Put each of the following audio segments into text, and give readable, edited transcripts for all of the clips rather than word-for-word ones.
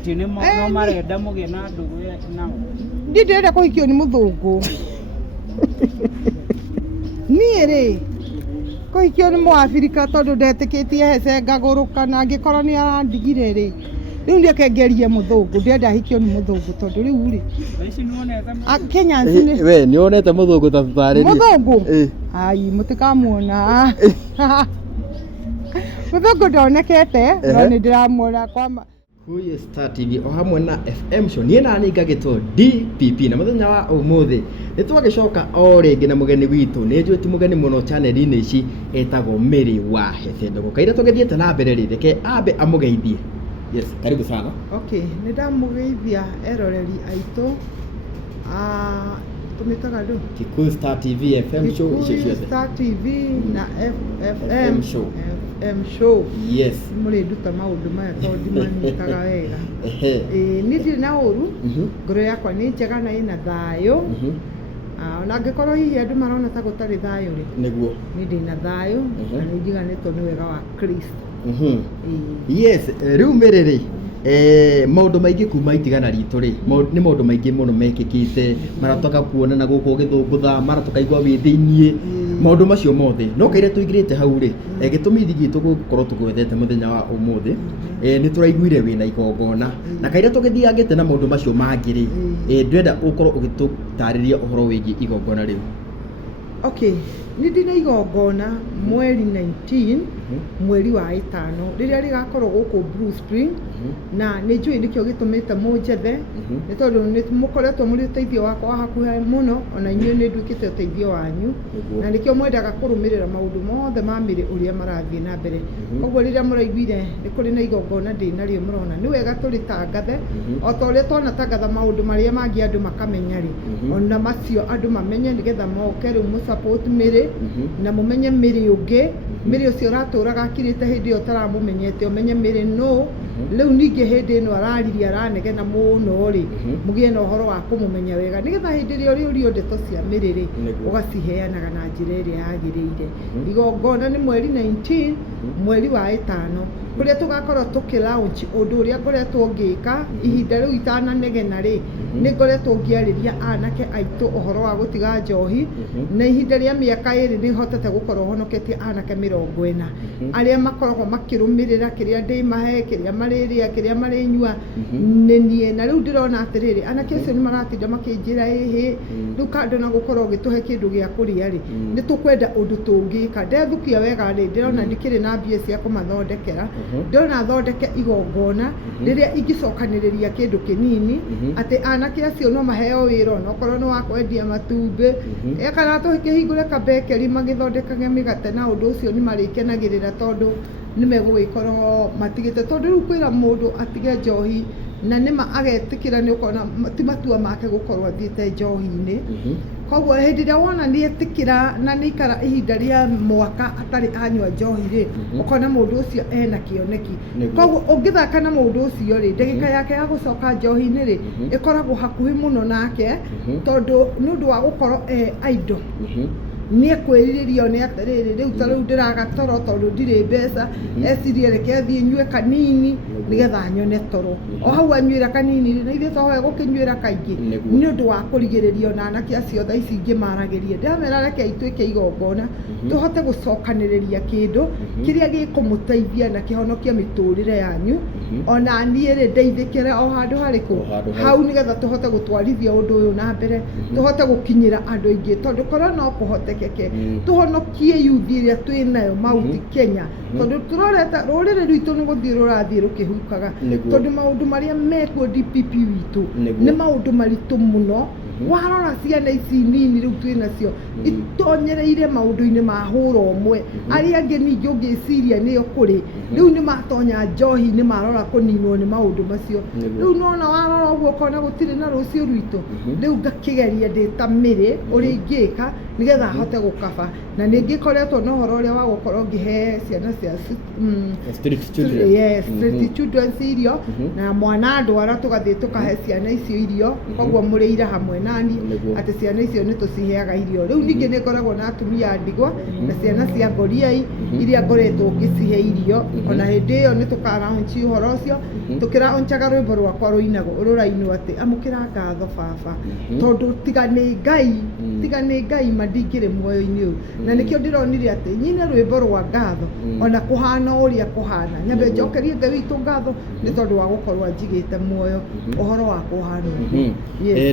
ati nĩ no marenda mũgĩe na ndũgũ nao ndĩrenda kũhikio nĩ mũthũngũ niĩ rĩ kũhikio nĩ mũabirika tondũ ndetĩkĩtie hece ngagũrũka na angĩkorwo nĩ arandigire rĩ rĩu ndĩkengerie mũthũngũ ndĩrenda ahikio nĩ mũthũngũ tondũ rĩu rĩ Kenya we nĩ onete mũthũngũ ta tũtarĩrie mũthũngũ ai mũtikamuona mũthũngũ ndonekete no nĩ ndĩramuona kwa Huye Star TV o hamwe na FM show niĩ nani ngagĩtwo DPP na mũthenya wa ũmũthĩ nĩ twagĩcoka o rĩngĩ na mũgeni witũ nĩ njũĩ ti mũgeni mũno channel-inĩ ici etagwo Mary wa Hethe Ndogo kaire tũgĩthiĩte na mbere rĩ reke ambe amũgeithie. Yes, karibu sana. Okay, nĩ ndamũgeithia eroreri aitũ tumitaga ndo Kikuyu Star TV FM show Kikuyu Star TV na FM show. Yes. Muri nduta maundu maya tondu manyitaga wega. Ni ndiri na uru ngoro yakwa ni njega na ina thayo. Ona angĩkorwo hihi andũ marona ta gũtarĩ thayũ rĩ nĩguo ni ndĩ na thayũ na nĩ njiganĩtwo nĩ wega wa Kristo. Yes, rĩu mĩrĩrĩ maundu maingĩ kuma itigana ritũ rĩ nĩ maundu maingĩ mũno mekĩkĩte maratoka kuonana gũkũ gĩthũngũtha maratoka igwa wĩ thĩiniĩ maundu macio mothe no kaire tũigĩrĩte hau rĩ gĩtũmi gitũ gũkorwo tũgwethete mũthenya wa ũmũthĩ nĩ tũraiguire wĩna igongona na kaire tũgĩthiangĩte na maundu macio mangĩ rĩ ndĩrenda ũkorwo ũgĩtũtarĩria ũhoro wĩgiĩ igongona rĩu. Okay, nĩ ndĩna igongona mweri 19 mweri wa 5 rĩrĩa rĩgakorwo gũkũ Blue Spring na nĩ njũĩ nĩkĩo gĩtũmĩte mũnjethe nĩ tondũ nĩ mũkoretwo mũrĩ ũteithio wakwa hakuhĩ mũno ona inyuĩ nĩ nduĩkĩte ũteithio wanyu na nĩkĩo mwendaga kũrũmĩrĩra maũndũ mothe ma mĩrĩ ũrĩa marathiĩ na mbere. Koguo rĩrĩa mũraiguire nĩ kũrĩ na igongona ndĩ narĩo mũrona nĩ wega tũrĩtangathe o ta ũrĩa twanatangatha maũndũ marĩa mangĩ andũ makamenya rĩ ona macio andũ mamenye nĩgetha moke rĩu mũsupport mĩrĩ na mũmenye mĩrĩ ũngĩ mĩrĩ ũcio ũratũraga akirĩte hĩndĩ ĩyo ũtaramũmenyete ũmenye mĩrĩ no rĩu ningĩ hĩndĩ ĩno araririe aranegena mũno rĩ mũgĩe na ũhoro wa kũmũmenya wega nĩgetha hĩndĩ ĩrĩa ũrĩũrio ndeto cia mĩrĩ rĩ ũgaciheanaga na njĩra ĩrĩa yagĩrĩire. Igongona nĩ mweri 19 mweri wa 5 kũrĩa tũgakorwo tũkĩ-launch ũndũ ũrĩa ngoretwo ngĩka ihinda rĩu itananegena rĩ nĩ ngoretwo ngĩarĩria anake aitũ ũhoro wa gũtiga njohi na ihinda rĩa mĩaka ĩrĩ nĩ hotete gũkorwo honoketie anake 40 arĩa makoragwo makĩrũmĩrĩra kĩrĩa ndĩmahe kĩrĩa marĩrĩa kĩrĩa marĩnyua nĩ niĩ na rĩu ndĩrona atĩrĩrĩ anake acio nĩ maratinda makĩnjĩra ĩhĩ rĩu kando na gũkorwo ũgĩtũhe kĩndũ gĩa kũrĩa rĩ nĩ tũkwenda ũndũ tũngĩka ndethukia wega rĩ ndĩrona ndikĩrĩ na mbia cia kũmathondekera ndĩrona thondeke igongona rĩrĩa ingĩcokanĩrĩria kĩndũ kĩnini atĩ anake acio no maheo wĩra onokorwo nĩ wa kwendia matumbĩ kana tũkĩhingũre kabekeri magĩthondekage mĩgate na ũndũ ũcio nĩ marĩkenagĩrĩra tondũ nĩ megũgĩkorwo matigĩte tondũ rĩu kwĩra mũndũ atige njohi na nĩma agetĩkĩra nĩ ũkona ti matua make gũkorwo athiĩte njohi-inĩ. Koguo hĩndĩ ĩrĩa wona nĩ etĩkĩra na nĩ ikara ihinda rĩa mwaka atarĩ anyua njohi rĩ ũkona mũndũ ũcio ena kĩoneki. Koguo ũngĩthaka na mũndũ ũcio rĩ ndagĩka yake ya gũcoka njohi-inĩ rĩ ĩkoragwo hakuhĩ mũno nake tondũ nĩ ũndũ wa gũkorwo idol nĩ kwĩrirĩrio nĩ atĩrĩrĩ rĩu ta rĩu ndĩraga toro tondũ ndirĩ mbeca ecirie reke thiĩ nyue kanini nĩgetha nyone toro o hau anyuĩra kanini na ithuĩ tohoe gũkĩnyuĩra kaingĩ nĩ ũndũ wa kũrigĩrĩrio na anake acio thaa ici ingĩ maragĩrie ndĩramera reke ituĩke igongona tũhote gũcokanĩrĩria kĩndũ kĩrĩa gĩkũmũteithia na kĩhonokia mĩtũrĩre yanyu ona niĩ rĩ ndeithĩkĩre o handũ harĩkũ hau nĩgetha tũhote gũtwarithia ũndũ ũyũ na mbere tũhote gũkinyĩra andũ aingĩ tondũ korwo no kũhotekeke tũhonokie yuthi ĩrĩa twĩnayo Mount Kenya tondũ tũrorete rũrĩrĩ rwitũ nĩ gũthiĩ rũrathiĩ rũkĩhukaga tondũ maũndũ marĩa mekuo DPP witũ nĩ maũndũ maritũ mũno warora ciana ici nini rĩu twĩnacio itonyereire maũndũ-inĩ ma hũra ũmwe arĩa angĩ ningĩ ũngĩciria nĩo kũrĩ rĩu nĩ matonya njohi nĩ marora kũninwo nĩ maũndũ macio rĩu nona warora ũguo ũkona gũtirĩ na rũciũ rwitũ rĩu ngakĩgeria ndĩ ta Mĩrĩ ũrĩa ingĩka nĩgetha hote gũkaba na nĩ ngĩkoretwo na ũhoro ũrĩa wa gũkorwo ngĩhe ciana cia street children irio na mwana ndwara tũgathiĩ tũkahe ciana icio irio koguo mũrĩire hamwe nani atĩ ciana icio nĩ tũciheaga irio rĩu ningĩ nĩ ngoragwo na atumia ndigwa na ciana cia ngoriai iria ngoretwo ngĩcihe irio ona hĩndĩ ĩyo nĩ tũkaraunchi ũhoro ũcio tukira onchaga rwimbo rwakwa ruinagwo rurainwo ati amukira ngatho baba tondu tiga ni ngai mandingire muoyo-ini uyu na nikio ndironire ati nyine rwimbo rwa ngatho ona kuhana uria kuhana nyambe njokerie ngai witu ngatho ni tondu wa gukorwo njigite muoyo uhoro wa kuhana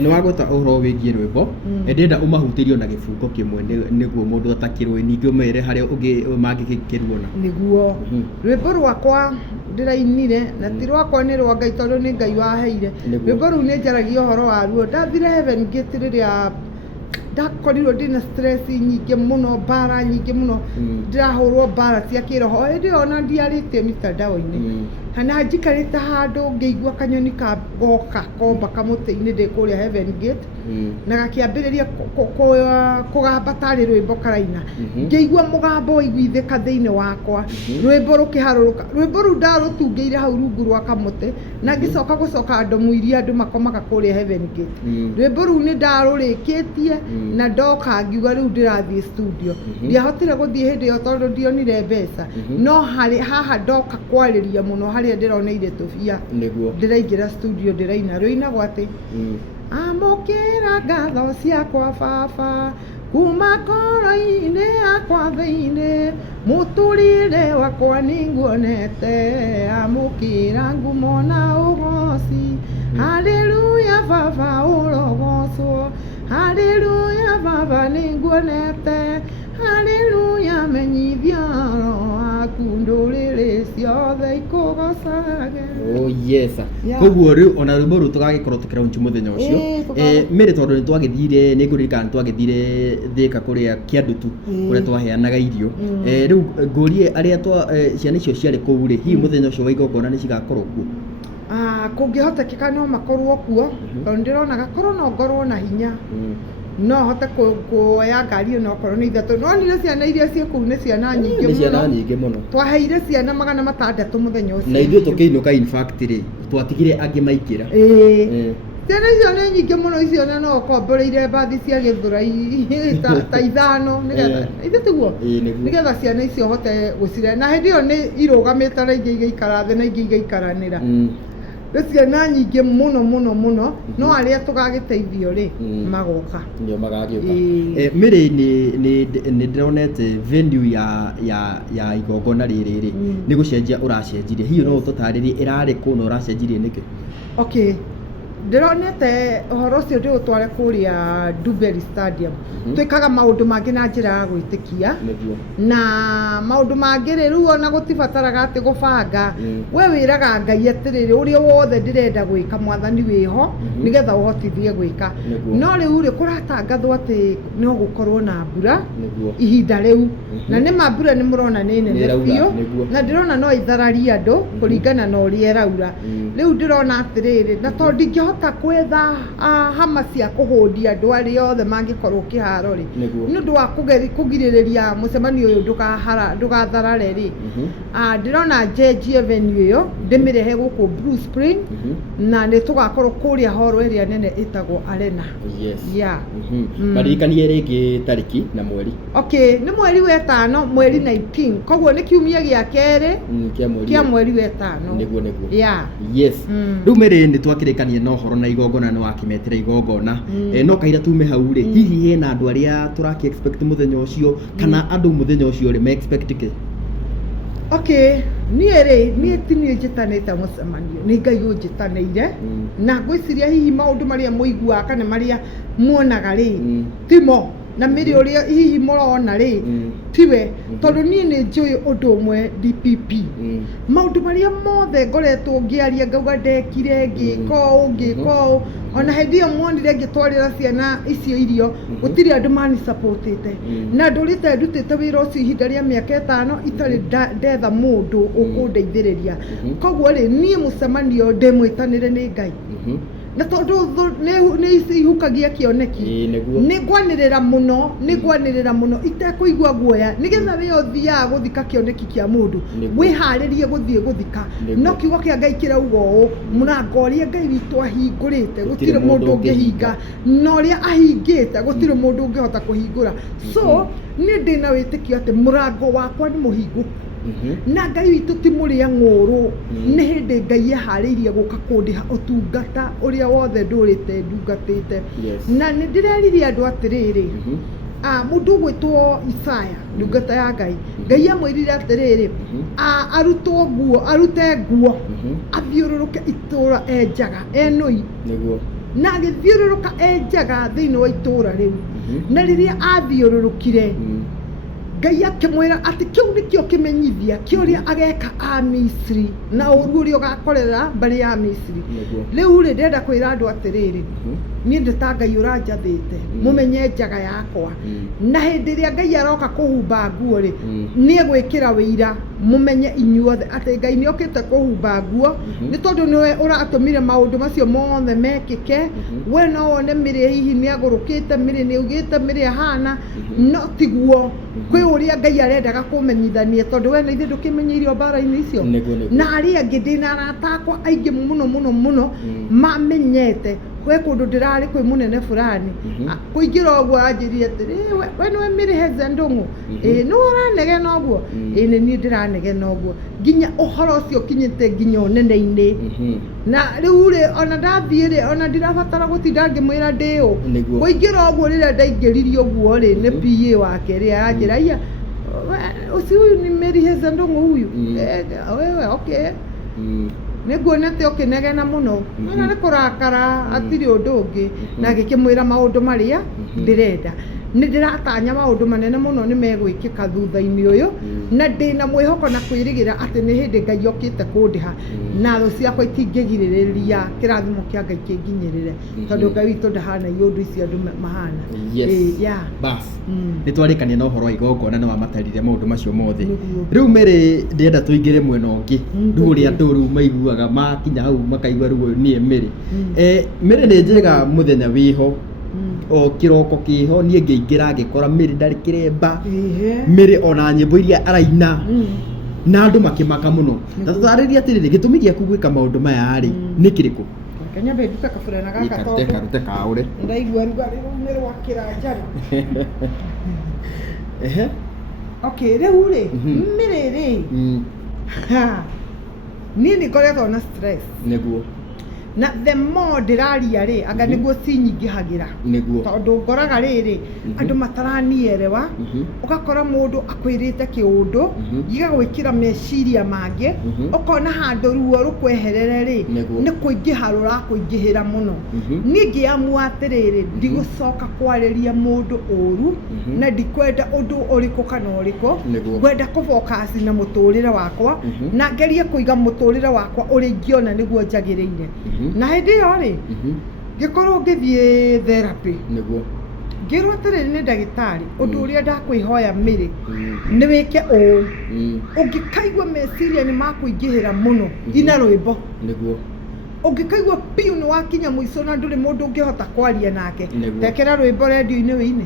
ni wagweta uhoro wigie rwimbo ndenda umahutirio na gibungo kimwe niguo mundu atakirwe ningi umere haria ungi mangikirwona niguo rwimbo rwakwa ndirainire na ti rwakwa ni rwa ngai tondu ni ngai waheire rwimbo ru ni njaragia uhoro wa ruo ndathire Heaven Gate riria ndakorirwo ndina stress nyingĩ mũno mbara nyingĩ mũno ndirahũrwo mbara cia kĩroho hĩndĩ ĩyo ona ndiarĩtie mitandao-inĩ kana njikarĩte handũ ngĩigua kanyoni goka komba kamũtĩ-inĩ ndĩ kũrĩa Heaven Gate na gakĩambĩrĩria kũgamba tarĩ rwĩmbo karaina ngĩigua mũgambo waiguithĩka thĩinĩ wakwa rwĩmbo rũkĩharũrũka rwĩmbo rũu ndarũtungĩire hau rungu rwa kamũtĩ na ngĩcoka gũcoka ndomu iria andũ makomaga kũrĩa Heaven Gate rwĩmbo rũu nĩ ndarũrĩkĩtie na ndoka ngiuga rĩu ndĩrathiĩ studio ndiahotire gũthiĩ hĩndĩ ĩyo tondũ ndionire mbeca no haha ndoka kwarĩria mũno harĩa ndĩroneire tũbia ndĩraingĩra studio ndĩraina rũinagwo atĩ amũkĩra ngatho ciakwa baba kuma ngoro-inĩ yakwa thĩinĩ mũtũrĩre wakwa nĩnguonete amũkĩra ngumo na ũgoci haleluya baba ũrogocwo haleluya baba nĩnguonete haleluya menyithia roho waku ndũrĩrĩ ciothe ikũgocage yes koguo rĩu ona rwĩmbo rũu tũgagĩkorwo tũkĩraunchi mũthenya ũcio mĩrĩ tondũ nĩ twagĩthire nĩ ngũririkana nĩ twagĩthire Thĩka kũrĩa Kĩandutu kũrĩa twaheanaga irio rĩu ngũrie arĩa ciana icio ciarĩ kũu rĩ hihi mũthenya ũcio wa igongona nĩ cigakorwo kuo kũngĩhotekeka no makorwo kuo tondũ ndĩrona gakorwo no ngorwo na hinya no hote kuoya ngari ĩno okorwo nĩ ithatũ no nire ciana iria ciĩ kũu nĩ ciana nyingĩ mũno twaheire ciana 600 mũthenya ũcio na ithuĩ tũkĩinũka in fact rĩ twatigire angĩ maingĩra ciana icio nĩ nyingĩ mũno icio no ũkomboreire mbathi cia Gĩthũrai ta ithano nĩgetha ithe tiguo nĩgetha ciana icio hote gũcire na hĩndĩ ĩyo nĩ irũgamĩte na ingĩ igaikara thĩ na ingĩ igaikaranĩra ciana nyingĩ mũno no arĩa tũgagĩteithio rĩ magoka nĩo magagĩũka mĩrĩ nĩ ndĩronete venue ya igongona rĩrĩ rĩ nĩ gũcenjia ũracenjirie hihi no ũtũtarĩrie ĩrarĩ kũ na ũracenjirie nĩkĩ okay ndironete ũhoro ũcio ndĩũtware kũrĩa Ndumberi Stadium twĩkaga maũndũ mangĩ na njĩra ya gwĩtĩkia na maũndũ mangĩ rĩ rĩu ona gũtibataraga atĩ gũbanga we wĩraga Ngai atĩrĩrĩ ũrĩa wothe ndĩrenda gwĩka mwathani wĩho nĩgetha ũhotithie gwĩka no rĩu rĩ kũratangathwo atĩ no gũkorwo na mbura ihinda rĩu na nĩ mbura nĩ mũrona nĩ nene biũ na ndĩrona no ithararie andũ kũringana na ũrĩa ĩraura rĩu ndĩrona atĩrĩrĩ na tondũ ndingĩhota kwetha hama cia kũhũndia andũ arĩa othe mangĩkorwo kĩharo rĩ nĩ ũndũ wa kũgirĩrĩria mũcemanio ũyũ ndũgatharare rĩ ndĩrona njenjie venue ĩyo ndĩmĩrehe gũkũ Blue Spring na nĩ tũgakorwo kũrĩa horo ĩrĩa nene ĩtagwo Arena maririkanie rĩngĩ tarĩki na mweri okay nĩ mweri wa 5 mweri 19 koguo nĩ kiumia gĩa kerĩ kĩa mweri wa 5 nĩguo yes rĩu mĩrĩ nĩ twakĩrĩkanie na ũhoro na igongona nĩ wakĩmetĩra igongona no kaira tume hau rĩ hihi hena andũ arĩa tũrakĩ expect mũthenya ũcio kana andũ mũthenya ũcio rĩ me expect kĩ okay niĩ ti niĩ njĩtanĩte mũcemanio nĩ Ngai ũnjĩtanĩire na ngwĩciria hihi maũndũ marĩa mũiguaga kana marĩa muonaga rĩ timo na mĩrĩ ũrĩa hihi mũrona rĩ tiwe tondũ niĩ nĩ njũĩ ũndũ ũmwe DPP maũndũ marĩa mothe ngoretwo ngĩaria ngauga ndekire ngĩka ũũ ona hĩndĩ ĩyo muonire ngĩtwarĩra ciana icio irio gũtirĩ andũ mani supportĩte na ndũrĩte ndutĩte wĩra ũcio ihinda rĩa mĩaka 5 itarĩ ndetha mũndũ ũkũndeithĩrĩria koguo rĩ niĩ mũcemanio ndĩmwĩtanĩre nĩ Ngai na tondu nĩ ihukagia kĩoneki nĩ ngwanĩrĩra mũno itekũigua guoya nĩgetha wĩ ũthiaga gũthika kĩoneki kĩa mũndũ wĩharĩrie gũthiĩ gũthika no kiugo kĩa Ngai kĩrauga ũũ mũrango ũrĩa Ngai witũ ahingũrĩte gũtirĩ mũndũ ũngĩhinga na ũrĩa ahingĩte gũtirĩ mũndũ ũngĩhota kũhingũra so niĩ ndĩna wĩtĩkio atĩ mũrango wakwa nĩ mũhingu na Ngai witũ ti mũrĩa ng'ũrũ nĩ hĩndĩ Ngai eharĩirie gũka kũndĩha ũtungata ũrĩa wothe ndũrĩte ndungatĩte na nĩ ndĩreririe andũ atĩrĩrĩ mũndũ ũgwĩtwo Isaya ndungata ya Ngai Ngai amwĩrire atĩrĩrĩ arute nguo athiũrũrũke itũũra enjaga enũi na agĩthiũrũrũka enjaga thĩinĩ wa itũũra rĩu na rĩrĩa athiũrũrũkire Ngai akĩmwĩra atĩ kĩu nĩkĩo kĩmenyithia kĩa ũrĩa ageka a Misiri na ũru ũrĩa ũgakorera mbarĩ ya Misiri rĩu rĩ ndĩrenda kwĩra andũ atĩrĩrĩ niĩ ndĩ ta Ngai ũranjathĩte mũmenye njaga yakwa na hĩndĩ ĩrĩa Ngai aroka kũhumba nguo rĩ nĩ egwĩkĩra wĩira mũmenye inyuothe atĩ Ngai nĩ okĩte kũhumba nguo nĩ tondũ nĩwe ũratũmire maũndũ macio mothe mekĩke we no wone mĩrĩ hihi nĩ agũrũkĩte mĩrĩ nĩ ugĩte mĩrĩ ahana no tiguo kwĩ ũrĩa Ngai arendaga kũmenyithania tondũ we na ithuĩ ndũkĩmenyeirwo mbara-inĩ icio na arĩa angĩ ndĩna arata akwa aingĩ mũno mamenyete we kũndũ ndĩrarĩ kwĩ mũnene fulani kũingĩra ũguo anjĩrire atĩrĩ we nĩwe Mĩrĩheze Ndũng'ũ nĩ ũranegena ũguo nĩ niĩ ndĩranegena ũguo nginya ũhoro ũcio ũkinyĩte nginya ũnene-inĩ na rĩu rĩ ona ndathiĩ rĩ ona ndirabatara gũtinda ngĩmwĩra ndĩũ kũingĩra ũguo rĩrĩa ndaingĩririe ũguo rĩ nĩ PA wake rĩ anjĩra iya ũcio ũyũ nĩ Mĩrĩheze Ndũng'ũ ũyũ wewe okay nĩnguonete ũkĩnegena mũno na nĩ kũrakara atirĩ ũndũ ũngĩ na agĩkĩmwĩra maũndũ marĩa ndĩrenda nĩ ndĩratanya maũndũ manene mũno nĩ megwĩkĩka thutha-inĩ ũyũ na ndĩna mwĩhoko na kwĩrĩgĩra atĩ nĩ hĩndĩ Ngai okĩte kũndĩha na thũ ciakwa itingĩgirĩrĩria kĩrathimo kĩa Ngai kĩnginyĩrĩre tondũ Ngai witũ ndahana iũndũ icio andũ mahana basi nĩ twarĩkania na ũhoro wa igongona na wamatarire maũndũ macio mothe rĩu Mĩrĩ ndĩrenda tũingĩre mwena ũngĩ rĩu ũrĩa andũ rĩu maiguaga makinya hau makaigua rĩu niĩ Mĩrĩ nĩ njega mũthenya wĩho o kĩroko kĩho niĩ ngĩingĩra ngĩkora Mĩrĩ ndarĩ kĩremba Mĩrĩ ona nyĩmbo iria araina na andũ makĩmaka mũno na tũtarĩria atĩrĩrĩ gĩtũmi gĩaku gwĩka maũndũ maya rĩ nĩ kĩrĩkũ Kenya nduta kaburana gaka karute kaũre ndaigua nĩ rwakĩra njara okay rĩu rĩ Mĩrĩ rĩ niĩ nĩ ngoretwo na stress nĩguo na the more ndĩraria rĩ anga nĩguo cinyingĩhagĩra tondũ ngoraga rĩrĩ andũ mataranielewa ũgakora mũndũ akwĩrĩte kĩũndũ gĩgagwĩkĩra meciria mangĩ ũkona handũ ruo rũkweherere rĩ nĩ kũingĩha rũrakũingĩhĩra mũno niĩ ngĩamua atĩrĩrĩ ndigũcoka kwarĩria mũndũ ũru na ndikwenda ũndũ ũrĩkũ kana ũrĩkũ ngwenda kũfocus na mũtũrĩre wakwa na ngerie kũiga mũtũrĩre wakwa ũrĩa ingĩona nĩguo njagĩrĩire na hĩndĩ ĩyo rĩ ngĩkorwo ngĩthiĩ therapy ngĩrwo atĩrĩrĩ nĩ ndagĩtarĩ ũndũ ũrĩa ndakwĩhoya Mĩrĩ nĩ wĩke ũũ ũngĩkaigua meciria nĩ makũingĩhĩra mũno ina rwĩmbo ũngĩkaigua piũ nĩ wakinya mũico na ndũrĩ mũndũ ũngĩhota kwaria nake tekera rwĩmbo redio-inĩ wĩine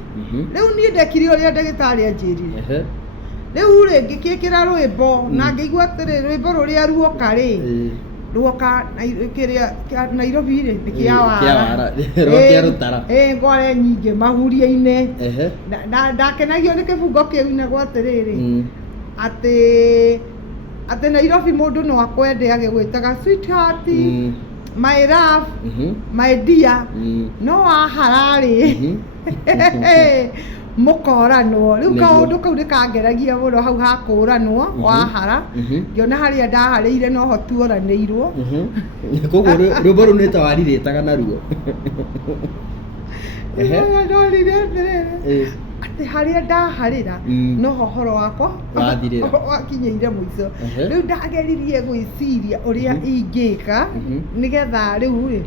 rĩu niĩ ndekire ũrĩa ndagĩtarĩ anjĩrire rĩu rĩ ngĩkĩkĩra rwĩmbo na ngĩigua atĩrĩrĩ rwĩmbo rũrĩa ruoka rĩ ruoka kĩrĩa Nairobi rĩ nĩ kĩa wara rũtara ngware nyingĩ mahuria-inĩ ndakenagio nĩ kĩbungo kĩu na gwatĩrĩrĩ atĩ Nairobi mũndũ no akwende agĩgwĩtaga sweetheart my love my dear no wahararĩ mũkoranwo rĩu kaũndũ kau nĩ kangeragia mũno hau ha kũranwo wahara ngĩona harĩa ndaharĩire noho tuoranĩirwo koguo rwĩmbo rũu nĩ ta warirĩtaga naruo ndorire atĩrĩrĩ atĩ harĩa ndaharĩra noho ũhoro wakwa wakinyĩire mũico rĩu ndageririe gwĩciria ũrĩa ingĩka nĩgetha rĩu rĩ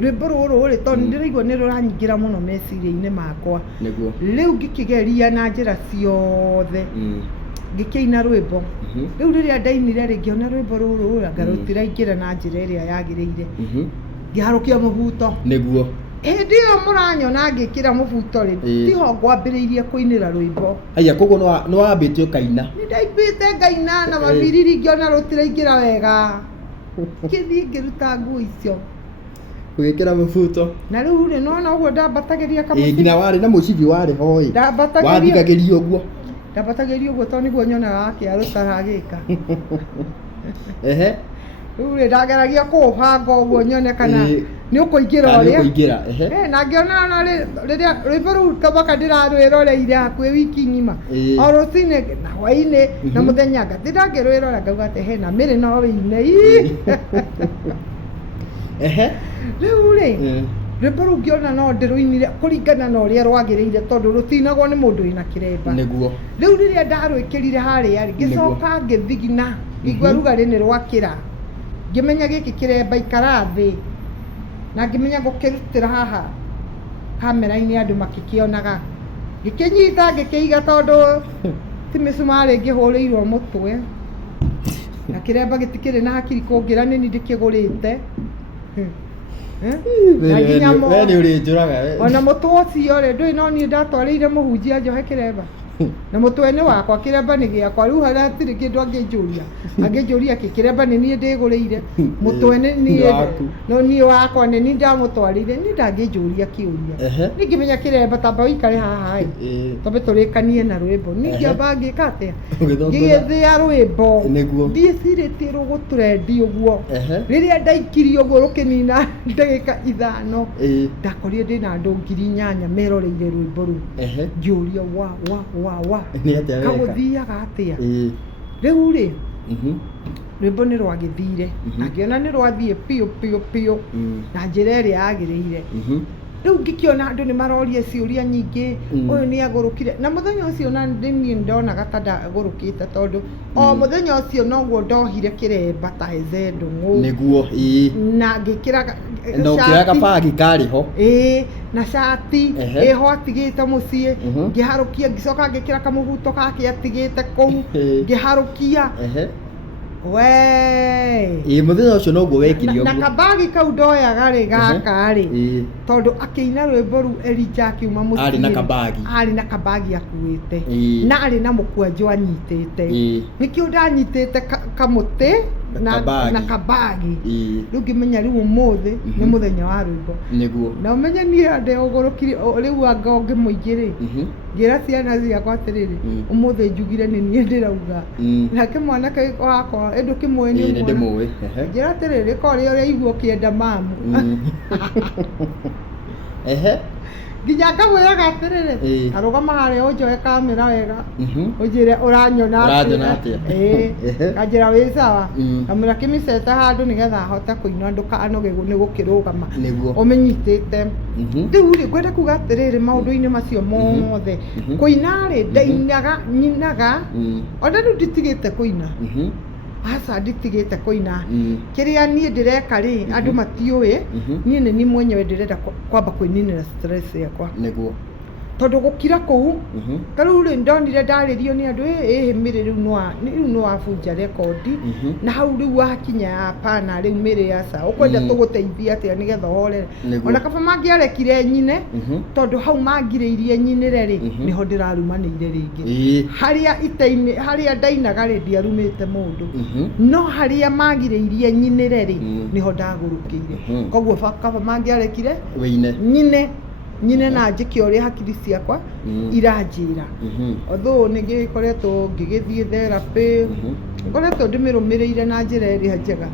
rwĩmbo rũrũ rĩ tondũ ndĩraigua nĩ rũranyingĩra mũno meciria-inĩ makwa rĩu ngĩkĩgeria na njĩra ciothe ngĩkĩina rwĩmbo rĩu rĩrĩa ndainire rĩ ngĩona rwĩmbo rũrũ anga rũtiraingĩra na njĩra ĩrĩa yagĩrĩire ngĩharũkia mũbuto nĩguo hĩndĩ ĩyo mũranyona ngĩkĩra mũbuto rĩ tiho ngwambĩrĩirie kũinĩra rwĩmbo aya koguo nĩ wambĩtie ũkaina nĩ ndaimbĩte ngaina na mabiriri ngĩona rũtiraingĩra wega ngĩthiĩ ngĩruta nguo icio gwĩkĩra mũbuto na rĩu rĩ nona ũguo ndambatagĩria kamũcibi nginya warĩ na mũcibi warĩ ho ĩ wathigagĩria ũguo ndambatageria ũguo tondũ nĩguo nyonaga akĩaruta gagĩka Ehe. rĩu rĩ ndageragia kũũbanga ũguo nyone kana nĩ ũkũingĩra ũrĩa na ngĩona rĩrĩa rwĩmbo rũu kamaka ndĩrarwĩroreire hakuhĩ wiki ng'ima o rũcinĩ na hwainĩ na mũthenya ngathi ndangĩrwĩrora ngauga atĩ hena Mĩrĩ no wĩine rĩu rĩ rwĩmbo rũu ngĩona no ndĩrũinire kũringana na ũrĩa rwagĩrĩire tondũ rũtinagwo nĩ mũndũ wĩna kĩremba rĩu rĩrĩa ndarwĩkĩrire harĩa ngĩcoka ngĩthigina ngĩigua rugarĩ nĩ rwakĩra ngĩmenya gĩkĩ kĩremba ikara thĩ na ngĩmenya gũkĩrutĩra haha kamera-inĩ andũ makĩkĩonaga ngĩkĩnyita ngĩkĩiga tondũ ti mĩcumarĩ ngĩhũrĩirwo mũtwe na kĩremba gĩtikĩrĩ na hakiri kũngĩra nĩ niĩ ndĩkĩgũrĩte ona mũtwe ũcio rĩ ndũĩ no niĩ ndatwarĩire mũhunjia njohe kĩremba na mũtwe nĩ wakwa kĩremba nĩ gĩakwa rĩu harĩa hatirĩ kĩndũ angĩnjũria kĩremba nĩ niĩ ndĩgũrĩire mũtwe nĩ niĩ no niĩ wakwa nĩ niĩ ndamũtwarĩire niĩ ndangĩnjũria kĩũria ningĩmenya kĩremba tamba ũikare haha tondũ tũrĩkanie na rwĩmbo ningĩ amba ngĩka atĩa ngĩgĩthĩa rwĩmbo ndiĩcirĩtie rũgũtrendi ũguo rĩrĩa ndaikirie ũguo rũkĩnina ndagĩka 5 ndakorire ndĩna andũ 8,000 meroreire rwĩmbo rũu ngĩũria wa kagũthiaga atĩa rĩu rĩ rwĩmbo nĩ rwagĩthire na ngĩona nĩ rwathiĩ piũ na njĩra ĩrĩa yagĩrĩire rĩu ngĩkĩona andũ nĩ maroria ciũria nyingĩ ũyũ nĩ agũrũkire na mũthenya ũcio na niĩ ndonaga ta ndagũrũkĩte tondũ o mũthenya ũcio noguo ndohire kĩremba ta heze ndũng'ũ nĩguo na ngĩkĩra kabagi karĩho na cati ĩho atigĩte mũciĩ ngĩharũkia ngĩcoka ngĩkĩra kamũbuto gake atigĩte kũu ngĩharũkia mũthenya ũcio noguo wekire na kabagi kau ndoyaga rĩ gaka rĩ tondũ akĩina rwĩmbo rũu Elijah akiuma mũciĩ arĩ na kabagi akuĩte na arĩ na mũkwanjũ anyitĩte nĩkĩo ndanyitĩte kamũtĩ na kabagi rĩu ngĩmenya rĩu ũmũthĩ nĩ mũthenya wa rwĩmbo na ũmenye niĩ ndĩũgũrũkire rĩu anga ngĩmũingĩ rĩ ngĩra ciana ciakwa atĩrĩrĩ ũmũthĩ njugire nĩ niĩ ndĩrauga nake mwanake wakwa ĩndũ kĩmwe nĩ ndĩmũĩ ngĩra atĩrĩrĩ korĩa ũrĩa igua kĩenda mamu nginya ngamwĩraga atĩrĩrĩ arũgama harĩa ũnjoe kamera wega ũnjĩre ũranyona atĩa kanjĩra wĩ sawa kamwĩra kĩmĩcete handũ nĩgetha ahote kũina ndũkanoge nĩ gũkĩrũgama ũmĩnyitĩte rĩu rĩ ngwenda kuga atĩrĩrĩ maũndũ-inĩ macio mothe kũina rĩ ndainaga nyinaga ona rĩu nditigĩte kũina aca nditigĩte kũina kĩrĩa niĩ ndĩreka rĩ andũ matiũĩ niĩ nĩ niĩ mwenyewe ndĩrenda kwamba kwĩninĩra stress yakwa tondũ gũkira kũu tarĩu rĩ ndonire ndarĩrio nĩ andũ Mĩrĩ rĩu nĩ wabunja rekondi na hau rĩu wakinya hapana rĩu Mĩrĩ aca ũkwenda tũgũteithia atĩa nĩgetha ũhorere ona kaba mangĩarekire nyine tondũ hau mangirĩirie nyinĩre rĩ nĩho ndĩrarumanĩire rĩngĩ harĩa ndainaga rĩ ndiarumĩte mũndũ no harĩa magirĩirie nyinĩre rĩ nĩho ndagũrũkĩire koguo kaba mangĩarekire nyine na njĩke ũrĩa hakiri ciakwa iranjĩra although nĩ ngĩkoretwo ngĩgĩthiĩ therapy ngoretwo ndĩmĩrũmĩrĩire na njĩra ĩrĩa njega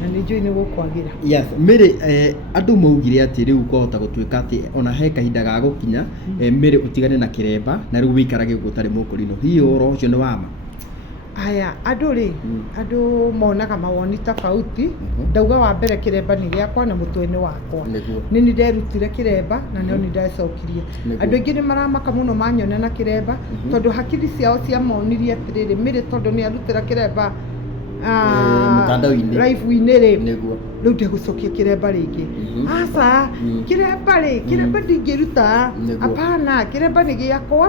na nĩ njũĩ nĩ gũkwagĩra Mĩrĩ andũ maugire atĩ rĩu kwahota gũtuĩka atĩ ona he kahinda ga gũkinya Mĩrĩ ũtigane na kĩremba na rĩu wĩikarage ũguo ũtarĩ mũkũrinũ hihi ũhoro ũcio nĩ wama aya andũ rĩ andũ monaga mawoni tofauti ndauga wa mbere kĩremba nĩ gĩakwa na mũtwe nĩ wakwa nĩ nĩ nderutire kĩremba na nĩ ndecokirie andũ aingĩ nĩ maramaka mũno manyona na kĩremba tondũ hakiri ciao ciamonirie atĩrĩrĩ Mĩrĩ tondũ nĩ arutĩra kĩremba live-inĩ rĩ rĩu ndegũcokia kĩremba rĩngĩ aca kĩremba ndingĩruta apana kĩremba nĩ gĩakwa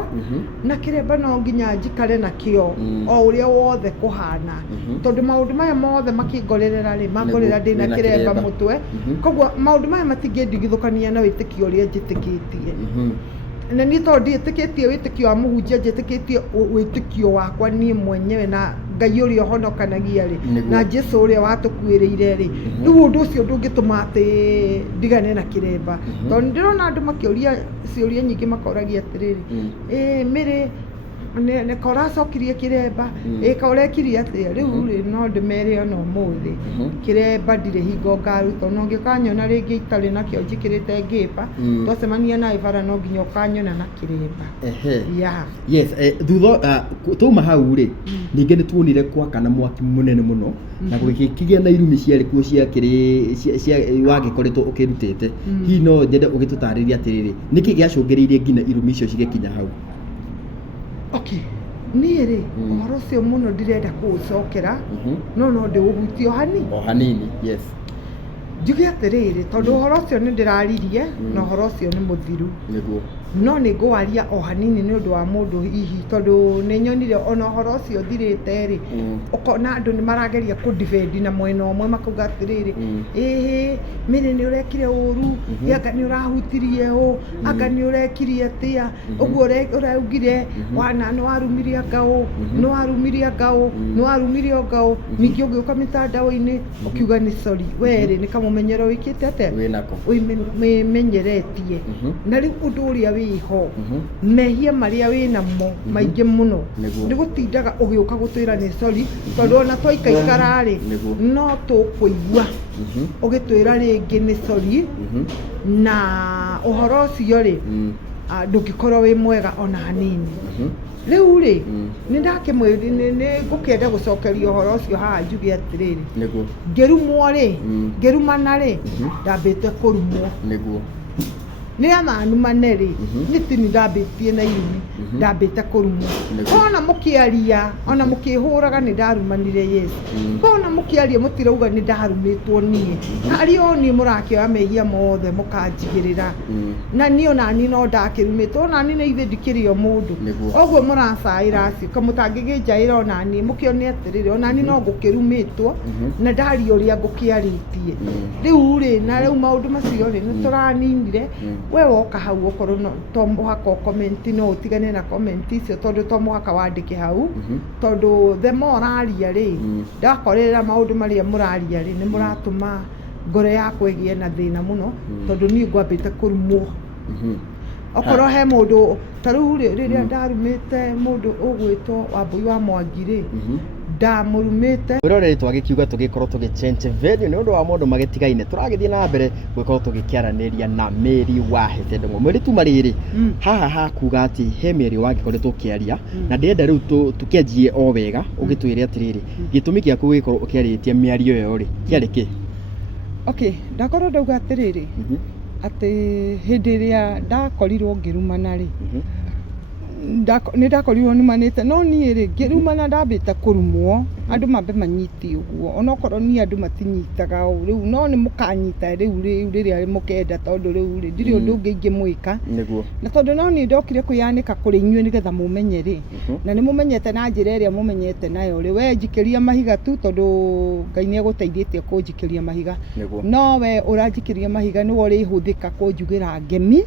na kĩremba no nginya njikare nakĩo o ũrĩa wothe kũhana tondũ maũndũ maya mothe makĩngorerera rĩ mangorera ndĩna kĩremba mũtwe koguo maũndũ maya matingĩndigithũkania na wĩtĩkio ũrĩa njĩtĩkĩtie na niĩ tondũ ndiĩtĩkĩtie wĩtĩkio wa mũhunjia njĩtĩkĩtie wĩtĩkio wakwa niĩ mwenyewe na Ngai ũrĩa ũhonokanagia rĩ na Jesũ ũrĩa watũkuĩrĩire rĩ rĩu ũndũ ũcio ndũngĩtũma atĩ ndigane na kĩremba tondũ ndĩrona andũ makĩũria ciũria nyingĩ makoragia atĩrĩrĩ Mĩrĩ nä koracokirie kä remba ä ka å rekirie atä rä u rä no ndä mere ona må thä kä remba ndirä hingo ngaruta no ngä kanyona rä ngä itarä nakä o njä kä rä te ngä mba twacemania naä bara no nginya å kanyona na kä remba thutha twauma hau rä ningä nä tuonire gwakana mwaki må nene må no na gå gä kä gä na irumi ciarä kuo wagä koretwo å kä rutä te hihi no njende å gä tå tarä ria atä rä rä nä kä gä acå ngä rä irie nginya irumi icio cigäkinya hau niä rä å horo å cio må no ndirenda kå å cokera no ndä å hutie o hanini njuge atä rä rä tondå å horo å cio nä ndä raririe na å horo å cio nä må thiru no nä ngå waria o hanini nä å ndå wa må ndå hihi tondå nä nyonire ona å horo å cio thirä te rä na andå nä marageria kå na mwena å mwe makauga atä rä rä ä mä rä nä å rekire å ru anga nä å rahutirie å anga nä å rekirie atä a å guo å raugire nä warumirie ngaå nä warumirie o ngaå ningä å gä å ka mä tandao-inä å kiuga nä cori werä nä kamå menyero wä kä te atä wä menyeretie na rä u å ndå å rä a wä ho mehia marä a wä namo maingä må no nä gå tindaga å gä å ka gå twä ra nä cori tondå ona twaikaikara rä no tå kå igua å gä twä ra rä ngä nä cori na å horo å cio rä ndå ngä korwo wä mwega ona hanini rä u rä nä ndakä nä ngå kä enda gå cokeria å horo å cio haha njuge atä rä rä ngä rumwo rä ngä rumana rä ndambä te kå rumwo nä a manumane rä nä tini ndambä tie na irumi ndambä te kå rumwo ona må kä aria ona må kä hå raga nä ndarumanire ona må kä aria må tirauga nä ndarumä two niä harä o niä må rakä oya mehia mothe må kanjigä rä ra na niä onani no ndakä rumä two onani nä ithä ndikä rä o må ndå oguo må racaä ra cio kamå tangä gä njaä ra onani må kä one atä rä rä onani no ngå kä rumä two na ndaria å rä a ngå kä arä tie rä u rä na rä u maå ndå macio rä nä tå raninire we woka hau okorwo to må haka komenti no å tigane na komenti icio tondå to må haka wandä ke hau tondå thema å raria rä ndakorera maå ndå marä a må raria rä nä må ratå ma ngoro yakwa ä gä e na thä na må no tondå niä ngwambä te kå rumwo okorwo he må ndå ta rä u rä rä a ndarumä te må ndå å gwä two Wambui wa Mwangi rä ndamå rumä te å rä rä twagä kiuga tå gä korwo tå gä change venue nä å ndå wa må ndå magä tigaine tå ragä thiä na mbere gwä korwo tå gä kä aranä ria na Mary wa Hete Ndung'u mwä rä tu marä rä haha hakuga atä he mä rä wagä koretwo kä aria na ndärenda rä u tå kä anjie o wega å gä twä re atä rä rä gä tå mi gä akå gä korwo å kä arä tie mä ario ä yo rä kä arä kä ndakorwo ndauga atä rä rä atä hä ndä ä rä a ndakorirwo ngä rumana rä nä ndakorirwo numanä te no niä rä ngä rumana ndambä te kå rumwo andå mambe manyiti å guo onokorwo niä andå matinyitaga å rä u no nä må kanyita rä u rä rä a må kenda tondå rä u rä ndirä å ndå å ngä ingä mwä ka na tondå no nä ndokire kwä yanä ka kå rä inyuä nä getha må menye rä na nä må menyete na njä ra ä rä a må menyete nayo rä we njikä ria mahiga tu tondå Ngai nä egå teithä tie kå njikä ria mahiga no we å ranjikä ria mahiga nä wo rä hå thä ka kå njugä ra ngemi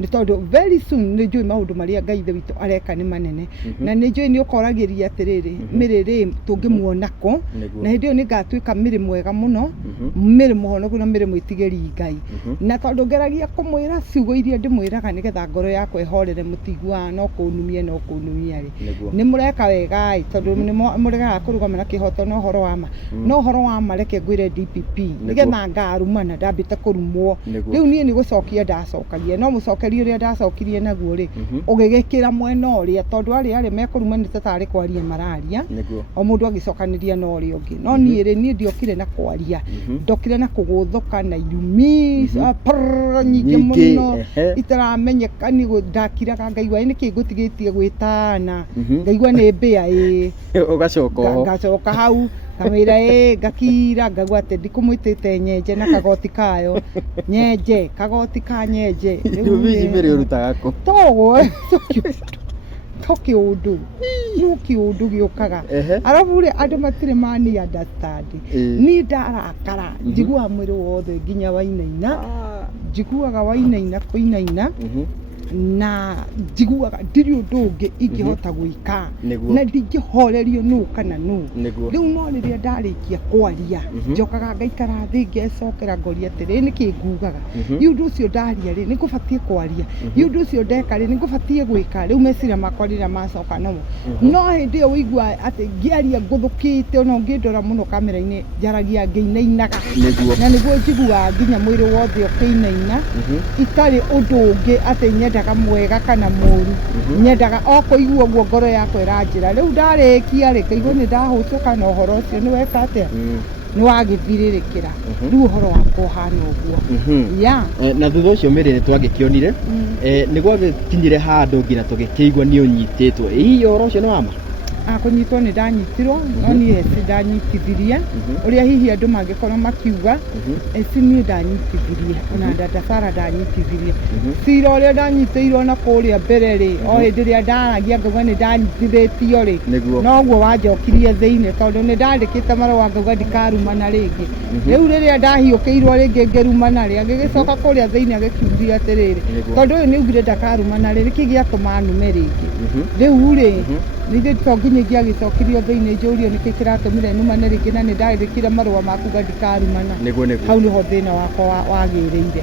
nä tondå very soon nä njå maå ndå marä a Ngai ithe witå areka nä manene na nä njå nä å koragä ria atä rä rä mä rä rä tå ngä muonako na hä ndä ä yo nä ngatwä ka mä rä mwega må no mä rä må honoku na mä rä mwä tigä ri Ngai na tondå ngeragia kå mwä ra ciugo iria ndä mwä raga nä getha ngoro yakwa ä horere må tiguaga no kå numia rä nä må reka wega tondå nä må regaga kå rå na kä hoto no horo wa ma no horo wa ma reke ngwä re DPP nä getha ngarumana ndambä te kå rumwo rä u niä nä gå cokia ndacokagia no må cokerie å rä a ndacokirie naguo rä å gä gä kä ra mwena å rä a tondå arä mekå rumanä te tarä kwaria mararia o må ndå agä cokanä ria na å rä a å ngä no niä rä niä ndiokire na kwaria ndokire na kå gå thåka na irumi nyingä må no itaramenyeka nä ndakiraga ngaigua nä kä ngå tigä tie gwä tana ngaigua nä mbä a ngacoka hau kamä ra ngakira ngagua atä ndikå mwä tä te nyenje na kagoti kayo nyenje kagoti ka nyenje togo to kä å ndå no kä å ndå gä å kaga arabu rä andå matirä mani understand ni ndarakara njiguaga mwä rä wothe nginya wainaina njiguaga wainaina kå inaina na njiguaga ndirĩ ũndũ ũngĩ ingĩhota gwĩka na ndingĩhorerio nũ kana nũ. Rĩu no rĩrĩa ndarĩkia kwaria njokaga ngaikara thĩ ngecokera ngoria atĩrĩ nĩkĩ ngugaga, nĩ ũndũ ũcio ndaria rĩ nĩ ngũbatiĩ kwaria, nĩ ũndũ ũcio ndeka rĩ nĩ ngũbatiĩ gwĩka. Rĩu meciria makwa rĩrĩa macoka no hĩndĩ ĩyo ũigua atĩ ngĩaria ngũthũkĩte ona ũngĩndora mũno kamera-inĩ njaragia ngĩinainaga, na nĩguo njiguaga nginya mwĩrĩ wothe ũkĩinaina, itarĩ ũndũ ũngĩ atĩ nyendaga mwega kana mũru, nyendaga o kũigua ũguo ngoro yakwa ĩranjĩra. Rĩu ndarĩkia rĩ ngaigua nĩ ndahũtũka na ũhoro ũcio nĩ weka atĩa nĩ wagĩthirĩrĩkĩra. Rĩu ũhoro wakwa ũhana ũguo. Na thutha ũcio Mary nĩ twagĩkĩonire nĩ gwagĩkinyire handũ nginya tũgĩkĩigua nĩ ũnyitĩtwo. Hihi ũhoro ũcio nĩ wa ma? Kũnyitwo nĩ ndanyitirwo no niĩ ndanyitithirie ũrĩa hihi andũ mangĩkorwo makiuga eci niĩ ndanyitithirie ona dada Sarah ndanyitithirie. Cira ũrĩa ndanyitĩirwo na kũrĩa mbere rĩ o hĩndĩ ĩrĩa ndaragia ngauga nĩ ndanyitithĩtio rĩ noguo wanjokirie thĩinĩ tondũ nĩ ndandĩkĩte marũa ngauga ndikarumana rĩngĩ. Rĩu rĩrĩa ndahiũkĩirwo rĩngĩ ngĩrumana rĩ agĩgĩcoka kũrĩa thĩinĩ agĩkiuria atĩrĩrĩ tondũ ũyũ nĩ augire ndakarumana rĩ nĩkĩ gĩatũma nume rĩngĩ. Rĩu rĩ nĩndĩ to nginya ingĩagĩcokirio thĩinĩ njũrio nĩkĩ kĩratũmire numane rĩngĩ na nĩ ndandĩkire marũa ma kuga ndikarumana. Hau nĩho thĩna wakwa wagĩrĩire.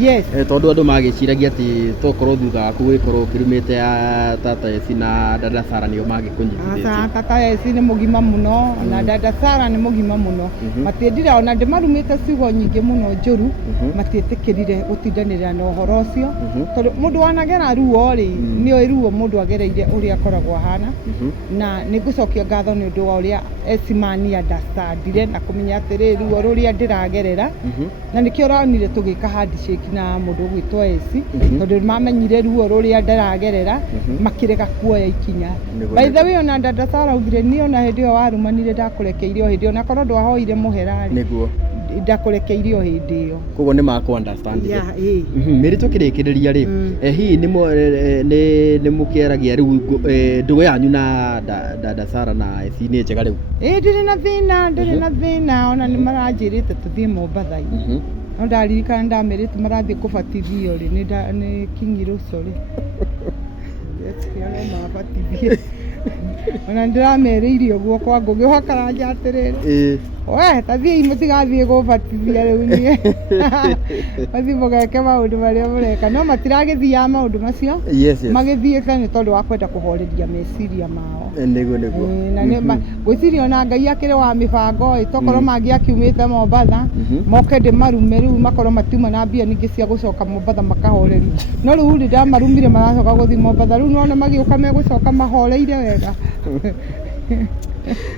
Yes. Tondũ andũ magĩciragia atĩ tokorwo thutha waku gũgĩkorwo ũkĩrumĩte ya tata Esi na dada Sarah nĩo mangĩkũnyitithĩtie. Tata Esi nĩ mũgima mũno na dada Sarah nĩ mũgima mũno. Matiendire ona ndĩmarumĩte ciugo nyingĩ mũno njũru matiĩtĩkĩrire gũtindanĩrĩra na ũhoro ũcio tondũ mũndũ wanagera ruo rĩ nĩ oĩ ruo mũndũ agereire ũrĩa akoragwo ahana. Na nĩ ngũcokia ngatho nĩ ũndũ wa ũrĩa Esi mani understandire na kũmenya atĩrĩ ruo rũrĩa ndĩragerera na nĩkĩo ũronire tũgĩka handshake na mũndũ ũgwĩtwo Esi tondũ mamenyire ruo rũrĩa ndĩragerera makĩrega kuoya ikinya. By the way ona dada Sarah augire niĩ ona hĩndĩ ĩyo warumanire ndakũrekeire o hĩndĩ ĩyo na korwo ndwahoire mũhera rĩ ndakũrekeire o hĩndĩ ĩyo. Koguo nĩ makũ-understand. Mary tũkĩrĩkĩrĩria rĩ hihi nĩ mũkĩaragia rĩu ndũgũ yanyu na dada Sarah na Esi nĩ njega rĩu? Ndĩrĩ na thĩna ona nĩ maranjĩrĩte tũthiĩ Mombatha. No ndaririkana ndamerĩte marathiĩ kũbatithio rĩ nĩ King Russo rĩ mabatithie ona ndĩramerĩire ũguo kwa Ngũgĩ wakaranja atĩrĩrĩ we tathiĩ mũtigathiĩ gũbatithia rĩu niĩ mathiĩ mũgeke maũndũ marĩa mũreka no matiragĩthiaga maũndũ macio magĩthiĩte nĩ tondũ wa kwenda kũhoreria meciria mao. Na gwĩciria ona Ngai akĩrĩ wa mĩbango tokorwo mangĩakiumĩte Mombatha moke ndĩmarume rĩu makorwo matiuma na mbia ningĩ cia gũcoka Mombatha makahoreria no rĩu rĩ ndamarumire maracoka gũthiĩ Mombatha rĩu nona magĩũka megũcoka mahoreire wega.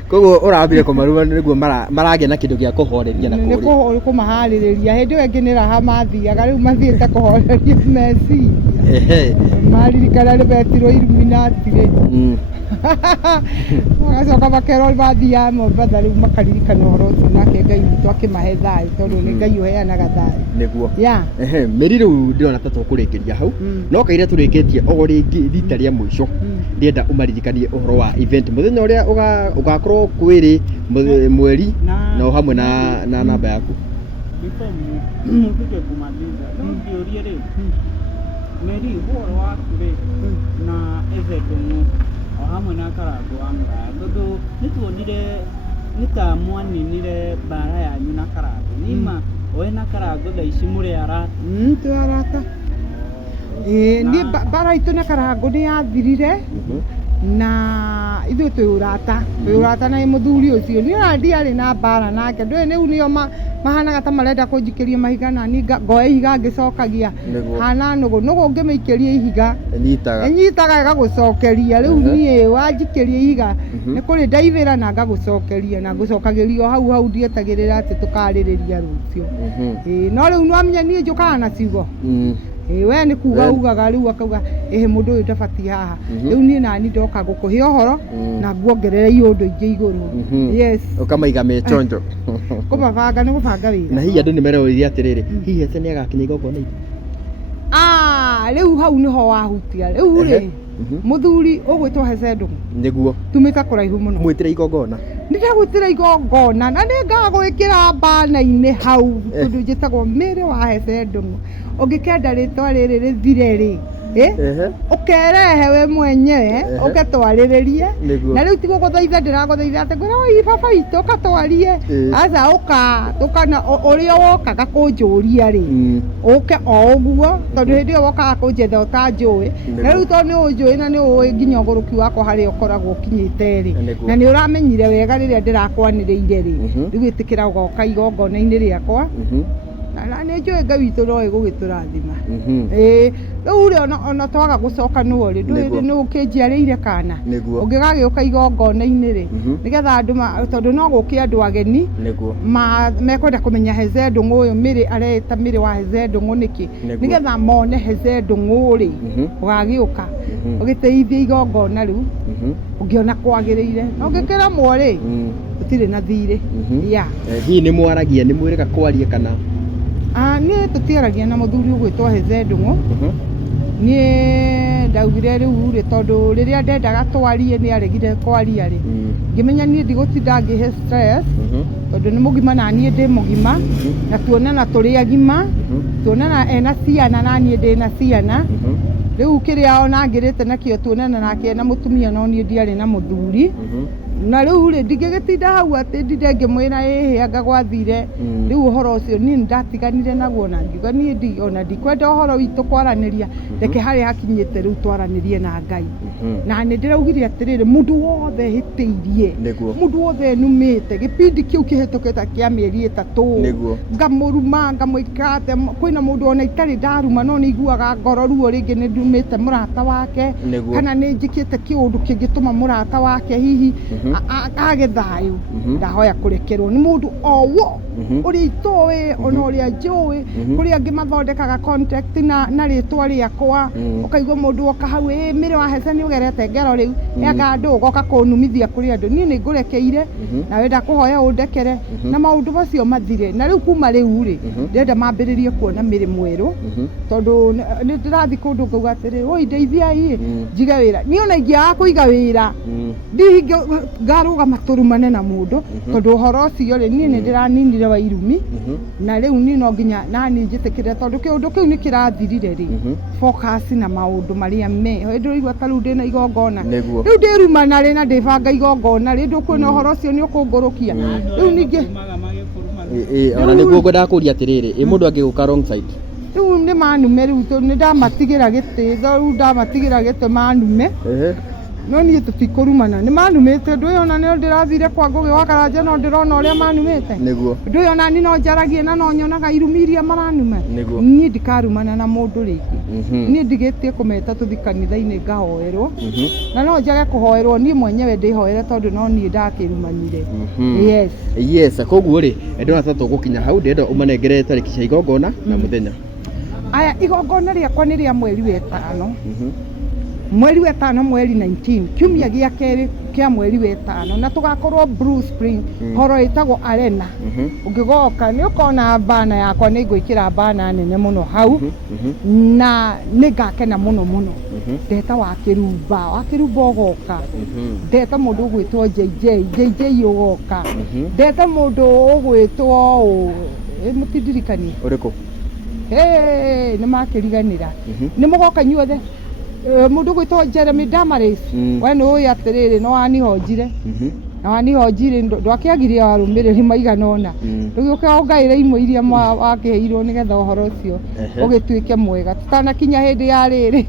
Koguo ũrambire kũmaruma nĩguo maragĩa na kĩndũ gĩa kũhoreria na kũrĩa kũmaharĩrĩria hĩndĩ ĩyo ĩngĩ nĩ raha mathiaga rĩu mathiĩte kũhoreria meciria maririkana nĩ betirwo Illuminati rĩ magacoka makerwo mathiaga Mombatha rĩu makaririkana ũhoro ũcio nake Ngai witũ akĩmahe thayũ tondũ nĩ Ngai ũheanaga thayũ. Nĩguo Mary rĩu ndĩrona ta tũkũrĩkĩria hau no kaire tũrĩkĩtie o rĩngĩ rita rĩa mũico ndĩenda ũmaririkanie ũhoro wa event mũthenya ũrĩa ũgakorwo kwĩrĩ mweri na o hamwe na namba yaku. Tuje kumaliza ndio rĩu Mary ũhoro waku rĩ na event o hamwe na Karangũ wa Mũraya tondũ nĩtuonire nĩta mwaninire mbara yanyu na Karangũ nima we na Karangũ thaa ici mũrĩ arata? Tũ arata niĩ mbara itũ na Karangũ nĩ yathirire na ithuĩ twĩ ũrata na mũthuri ũcio niĩ ona ndiarĩ na mbara nake ndũĩ rĩu nĩo mahanaga ta marenda kũnjikĩria mahiga na niĩ ngoya ihiga ngĩcokagia hana nũgũ ngĩmĩikĩria ihiga ĩnyitaga ĩgagũcokeria rĩu niĩ wanjikĩria ihiga nĩ kũrĩ ndaivĩra na ngagũcokeria na ngũcokagĩrio hau ndietagĩrĩra atĩ tũkarĩrĩria rũciũ. No rĩu no amenya niĩ njũkaga na ciugo we nĩ kuga ugaga rĩu akauga mũndũ ũyũ ndabatiĩ haha rĩu niĩ nani ndoka gũkũhe ũhoro na nguongerera iũndũ ingĩ igũrũ. Ũkamaiga me chonjo kũmabanga nĩ gũbanga wĩra. Na hihi andũ nĩ meroririe atĩrĩrĩ hihi Ese nĩ agakinya igongona-inĩ? Rĩu hau nĩho wahutia rĩu rĩ mũthuri ũgwĩtwo Hece Ndung'u nĩguo tumĩte kũraihu mũno mwĩtĩra igongona ndĩragwĩtĩra igongona na nĩ ngagwĩkĩra mbana-inĩ hau tondũ njĩtagwo Mary wa Hece Ndung'u ũngĩkenda rĩtwa rĩrĩ rĩthire rĩ ukerehe we mwenyewe ugatwarĩrĩrie na rĩu tigwo gũthaitha ndĩragũthaitha atĩ ngwĩra oi baba witũ ũgatwarie aca ũkana ũrĩa wokaga kũnjũria rĩ ũke o ũguo tondũ hĩndĩ ĩyo wokaga kũnjetha ũtanjũĩ na rĩu tondũ nĩ ũnjũĩ na nĩ ũĩ nginya ũgũrũki wakwa harĩa ũkoragwo ũkinyĩte rĩ na nĩ ũramenyire wega rĩrĩa ndĩrakwanĩrĩire rĩ rĩu ĩtĩkĩra ũgoka igongona-inĩ rĩakwa na nĩ njũĩ Ngai witũ no ĩgũgĩtũrathima rĩu rĩ ona twaga gũcokanwo rĩ ndũĩ nĩ ũkĩnjiarĩire kana ũngĩgagĩũka igongona-inĩ rĩ nĩgetha andũ tondũ no gũkĩ andũ ageni mekwenda kũmenya Heze Ndung'u ũyũ Mĩrĩ areĩta Mĩrĩ wa Heze Ndung'u nĩkĩ nĩgetha mone Heze Ndung'u rĩ ũgagĩũka ũgĩteithia igongona rĩu ũngĩona kwagĩrĩire na ũngĩkĩramwo rĩ ũtirĩ na thirĩ hihi nĩ mwaragia nĩ mwĩrĩga kwaria kana niĩ tũtiaragia na mũthuri ũgwĩtwo Heze Ndung'u niĩ ndaugire rĩu rĩ tondũ rĩrĩa ndendaga twarie nĩ aregire kwaria rĩ ngĩmenya niĩ ndigũtinda ngĩhe stress tondũ nĩ mũgima na niĩ ndĩ mũgima na tuonana tũrĩ agima tuonana ena ciana na niĩ ndĩ na ciana rĩu kĩrĩa ona ngĩrĩte nakĩo tuonana nake na mũtumia no niĩ ndiarĩ na mũthuri na rĩu rĩ ndingĩgĩtinda hau atĩ ndinde ngĩmwĩra ĩhĩ anga gwathire rĩu ũhoro ũcio niĩ ndatiganire naguo na ngiuga niĩ ona ndikwenda ũhoro witũ kwaranĩria reke harĩa hakinyĩte rĩu twaranĩrie na Ngai na nĩ ndĩraugire atĩrĩrĩ mũndũ wothe hĩtĩirie mũndũ wothe numĩte gĩbindi kĩu kĩhĩtũkĩte kĩa mĩeri 3 ngamũruma ngamũikate kwĩna mũndũ ona itarĩ ndaruma no nĩ iguaga ngoro ruo rĩngĩ nĩ ndumĩte mũrata wake kana nĩ njĩkĩte kĩũndũ kĩngĩtũma mũrata wake hihi age thayũ ndahoya kũrekerwo nĩ mũndũ owo ũrĩa itoĩ ona ũrĩa njũĩ kũrĩa angĩ mathondekaga contact na rĩtwa rĩakwa ũkaigua mũndũ oka hau Mĩrĩ wa Heze nĩ ũgerete ngero rĩu anga andũ ũgoka kũnumithia kũrĩ andũ niĩ nĩ ngũrekeire na wenda kũhoya ũndekere na maũndũ macio mathire na rĩu kuma rĩu rĩ ndĩrenda mambĩrĩrie kuona Mĩrĩ mwerũ tondũ nĩ ndĩrathiĩ kũndũ ngauga atĩrĩ oi ndeithiai njige wĩra niĩ ona ingĩaga kũiga wĩra ndihi ngarũgama tũrumane na mũndũ tondũ ũhoro ũcio rĩ niĩ nĩ ndĩraninire wa irumi na rĩu niĩ no nginya nani njĩtĩkĩre tondũ kĩũndũ kĩu nĩ kĩrathirire rĩ focus na maũndũ marĩa me hĩndĩ ũraigua ta rĩu ndĩna igongona rĩu ndĩrumana rĩ na ndĩbanga igongona rĩ ndũkwĩna ũhoro ũcio nĩ ũkũngũrũkia rĩu ningĩ ona nĩguo ngwendaga kũria atĩrĩrĩ mũndũ angĩgũka wrong side rĩu nĩ manume rĩu nĩ ndamatigĩra gĩtĩ rĩu ndamatigĩra gĩtĩ manume no niĩ tũtikũrumana nĩ manumĩte ndũĩ ona nĩ ndĩrathire kwa Ngũgĩ wa Karanja no ndĩrona ũrĩa manumĩte ndũĩ ona niĩ no njaragie na no nyonaga irumi iria maranuma niĩ ndikarumana na mũndũ rĩngĩ niĩ ndigĩtie kũmeta tũthi kanitha-inĩ ngahoerwo na no njage kũhoerwo niĩ mwenyewe ndĩhoere tondũ no niĩ ndakĩrumanire yes koguo rĩ ndona ta tũgũkinya hau ndĩrenda ũmanengere tarĩki cia igongona na mũthenya aya igongona rĩakwa nĩ rĩa mweri wa 5 mweri wa 5 mweri 19 kiumia gĩa kerĩ kĩa mweri wa 5 na tũgakorwo Blue Spring horo ĩtagwo Arena ũngĩgoka nĩ ũkona bana yakwa nĩ ngwĩkĩra bana nene mũno hau na nĩ ngakena mũno ndeta wa Kĩrumba ũgoka ndeta mũndũ ũgwĩtwo JJ ũgoka ndeta mũndũ ũgwĩtwo mũtindirikani ũrĩkũ nĩ makĩriganĩra nĩ mũgoka inyuothe mũndũ gwĩtwo Jeremy Damaris we nĩ ũĩ atĩrĩrĩ no wanihonjire na wanihonjire ndwakĩagirie arũmĩrĩri maigana ũna rĩu ũkĩongaĩra imwe iria wakĩheirwo nĩgetha ũhoro ũcio ũgĩtuĩke mwega tũtanakinya hĩndĩ ya rĩrĩ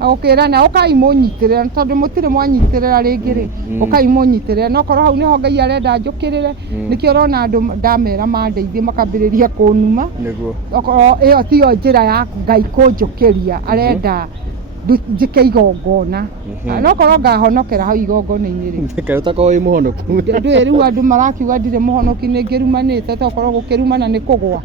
ũkĩrana ũkai mũnyitĩrĩra tondũ mũtirĩ mwanyitĩrĩra rĩngĩ rĩ ũkai mũnyitĩrĩra no korwo hau nĩho Ngai arenda njũkĩrĩre nĩkĩo ũrona andũ ndamera mandeithie makambĩrĩria kũnuma okorwo ĩyo tiyo njĩra ya Ngai kũnjũkĩria arenda njĩke igongona no korwo ngahonokera hau igongona-inĩ rĩ kaĩ ũtakorwo wĩ mũhonoku ndũĩ rĩu andũ marakiuga ndirĩ mũhonoki nĩ ngĩrumanĩte tokorwo gũkĩrumana nĩ kũgwa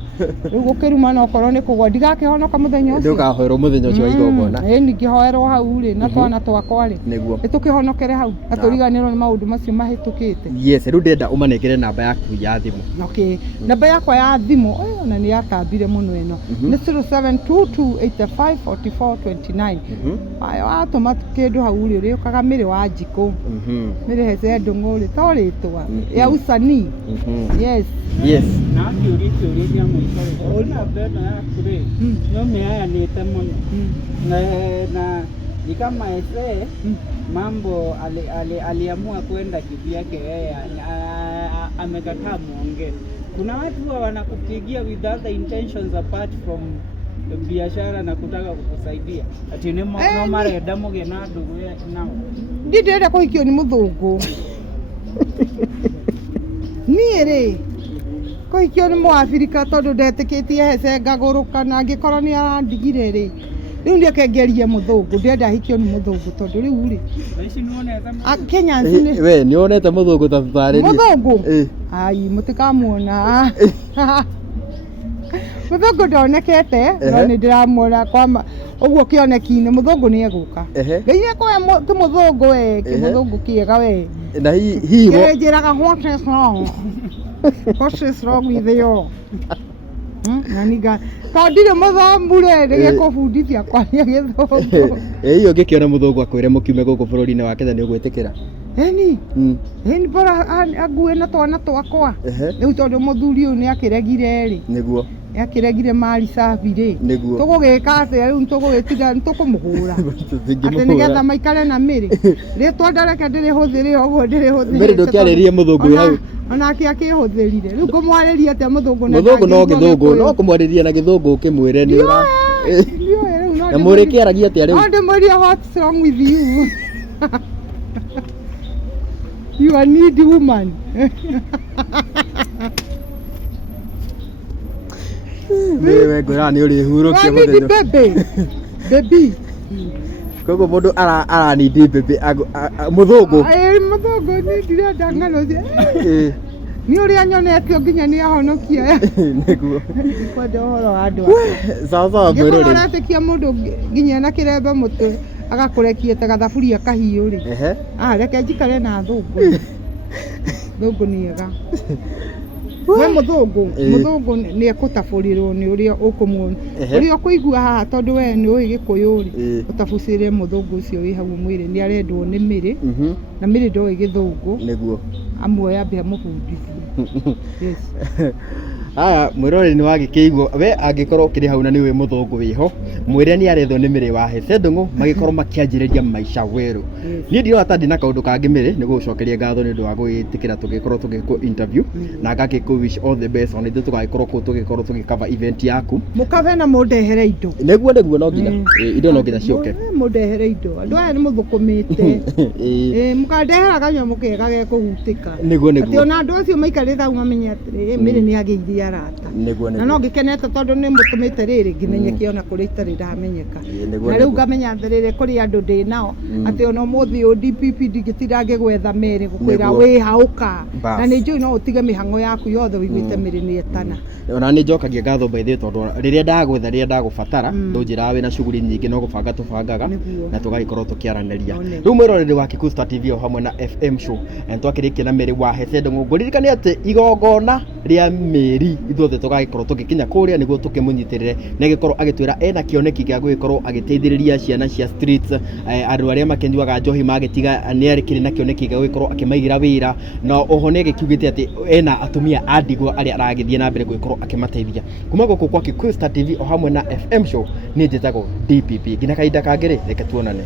rĩu gũkĩrumana okorwo nĩ kũgwa ndigakĩhonoka mũthenya ũcio ndũkahoerwo mũthenya ũcio wa igongona ningĩhoerwo hau rĩ na twana twakwa rĩ nĩtũkĩhonokere hau na tũriganĩrwo nĩ maũndũ macio mahĩtũkĩte rĩu ndĩrenda ũmanengere namba yaku ya thimũ namba yakwa ya thimũ ona nĩ yatambire mũno ĩno nĩ 0722854429 watũma kĩndũ hau rĩ ũrĩũkaga Mĩrĩ wa Njikũ Mĩrĩ Hece Ndũng'ũ rĩ to rĩtwa ya usanii. Yes. Na kĩũria kĩa mũico rĩ namba ĩno yaku rĩ no mĩayanĩte mũno na ni kama ese mambo aliamua kwenda kivyake yeye, amekataa muongee. Kuna watu huwa wanakupigia with other intentions apart from biashara na kutaka kukusaidia ati no marenda muge na ndugu nao ndĩrenda kũhikio nĩ mũthũngũ niĩ rĩ kũhikio nĩ Mũabirika tondũ ndetĩkĩtie Hece ngagũrũka na angĩkorwo nĩ arandigire rĩ rĩu nĩakengeria mũthũngũ ndĩrenda ahikio nĩ mũthũngũ tondũ rĩu rĩ Kenya we nĩwonete mũthũngũ ta tutarĩrie mũthũngũ ai mũtikamuona mũthũngũ ndonekete no nĩndĩramuona kwa ũguo kĩoneki-inĩ mũthũngũ nĩegũka ngeire kũhe kĩmũthũngũ we kĩmũthũngũ kĩega we na hihi kĩnjĩraga what is wrong what is wrong with you na niga tondũ ndirĩ mũthomu rĩ nĩgĩkũbundithia kwaria gĩthũngũ hihi ũngĩkĩona mũthũngũ akwĩre mũkiume gũkũ bũrũri-inĩ wa Kenya nĩũgwĩtĩkĩra? Eni bara angue na twana twakwa rĩu tondũ mũthuri ũyũ nĩakĩregire rĩ nĩguo nĩakĩregire mari sabi rĩ tũgũgĩka atĩa rĩu tũgũgĩtiga nĩtũkũmũhũra atĩ nĩgetha maikare na Mĩrĩ rĩtwa ndareke ndĩrĩhũthĩre ũguo ndĩrĩhũthĩre Mĩrĩ ndũkĩarĩrie mũthũngũ hau onake akĩhũthĩrire rĩu kũmwarĩria atĩa mũthũngũ no gĩthũngũ no kũmwarĩria na gĩthũngũ ũkĩmwĩre nĩ ũra na mũrĩ kĩaragia atĩa rĩu ndĩmũria what's wrong with you you are needy woman wewe ngora nĩ ũrĩ hurũkia mũthenya baby koguo mũndũ aranindi baby mũthũngũ mũthũngũ nĩ ndirenda ng'ano nĩ ũrĩa nyonete nginya nĩ ahonokia nĩguo kwenda ũhoro wa andũ sawa ngĩkorwo ũratĩkia mũndũ nginya na kĩrembe mũtwe agakũrekia ta gathaburia kahiũ rĩ reke njikare na thũngũ thũngũ nĩega we mũthũngũ nĩ ekũtabũrĩrwo nĩ ũrĩa ũkũmuona ũrĩa ũkũigua haha tondũ we nĩ ũĩ Gĩkũyũ rĩ ũtabucĩre mũthũngũ ũcio wĩ hau mwĩrĩ nĩ arendwo nĩ Mĩrĩ na Mĩrĩ ndoĩ Gĩthũngũ nĩguo amuoya ambe amũbundithie aya mwĩroreri nĩ wagĩkĩiguo we angĩkorwo kĩrĩ hau na nĩ wĩ mũthũngũ wĩho mwĩre nĩ arethwo nĩ Mĩrĩ wa Hece Ndũng'ũ magĩkorwo makĩanjĩrĩria maica werũ niĩ ndirona ta ndĩna kaũndũ kangĩ Mĩrĩ nĩ gũgũcokeria ngatho nĩ ũndũ wa gwĩtĩkĩra tũgĩkorwo tũgĩkwo interview na ngagĩkũ wish all the best ona ithuĩ tũgagĩkorwo kũu tũgĩkorwo tũgĩcover event yaku mũkabe na mũndehere indo nĩguo no nginya indo no nginya cioke mũndehere indo andũ aya nĩ mũthũkũmĩte mũkandehera kanyamũ kega gekũhutĩka atĩ ona andũ acio maikarĩte hau mamenye atĩrĩ Mĩrĩ nĩ agĩithia arata na no ngĩkenete tondũ nĩ mũtũmĩte rĩrĩ ngĩmenyeke ona kũrĩ itarĩ ndamenyeka na rĩu ngamenya atĩrĩrĩ kũrĩ andũ ndĩ nao atĩ ona ũmũthĩ ũyũ DPP ndingĩtinda ngĩgwetha Mĩrĩ gũkwĩra wĩhaũka na nĩ njũĩ no ũtige mĩhang'o yaku yothe wĩiguĩte Mĩrĩ nĩ etana ona nĩ njokagia ngatho by the tondũ rĩrĩa ndagwetha rĩrĩa ndagũbatara ndũnjĩraga wĩna shughuli nyingĩ no gũbanga tũbangaga na tũgagĩkorwo tũkĩaranĩria rĩu mwĩroreri wa Kikuyu Star TV o hamwe na FM show twakĩrĩkia na Mĩrĩ wa Hece Ndũng'ũ ngũririkane atĩ igongona rĩa Mĩrĩ ithuothe tũgagĩkorwo tũgĩkinya kũrĩa nĩguo tũkĩmũnyitĩrĩre na gĩkorwo agĩtwĩra ena kĩoneki gĩa gũgĩkorwo agĩteithĩrĩria ciana cia streets andũ arĩa makĩnyuaga njohi magĩtiga nĩ arĩ na kĩoneki gĩa gũgĩkorwo akĩmaigĩra wĩra na oho nĩ agĩkiugĩte atĩ ena atumia a ndigwa arĩa aragĩthiĩ na mbere gũgĩkorwo akĩmateithia kuma gũkũ kwa Kikuyu Star TV o hamwe na FM show niĩ njĩtagwo DPP nginya kahinda kangĩ rĩ reke tuonane.